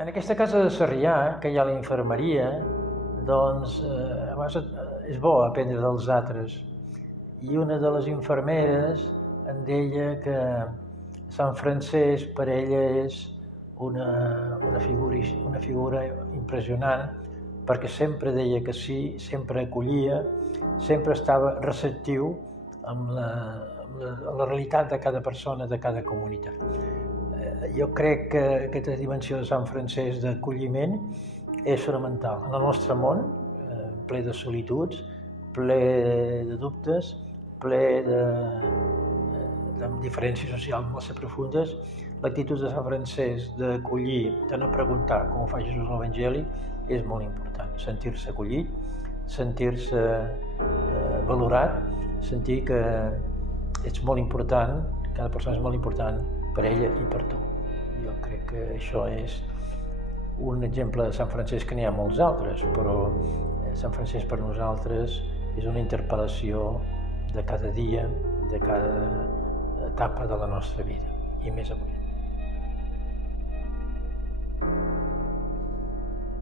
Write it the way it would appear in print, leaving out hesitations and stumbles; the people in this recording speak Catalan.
En aquesta casa de Sarrià, que hi ha la infermeria, doncs a vegades és bo aprendre dels altres. I una de les infermeres em deia que Sant Francesc per ella és una figura impressionant, perquè sempre deia que sí, sempre acollia, sempre estava receptiu amb la realitat de cada persona, de cada comunitat. Jo crec que aquesta dimensió de Sant Francesc d'acolliment és fonamental. En el nostre món, ple de solituds, ple de dubtes, ple de diferències socials molt profundes, l'actitud de Sant Francesc d'acollir, de no preguntar, com ho fa Jesús a l'Evangeli, és molt important. Sentir-se acollit, sentir-se valorat, sentir que ets molt important, cada persona és molt important per ella i per tu. Jo crec que això és un exemple de Sant Francesc, que n'hi ha molts altres, però Sant Francesc per nosaltres és una interpel·lació de cada dia, de cada etapa de la nostra vida, i més avui.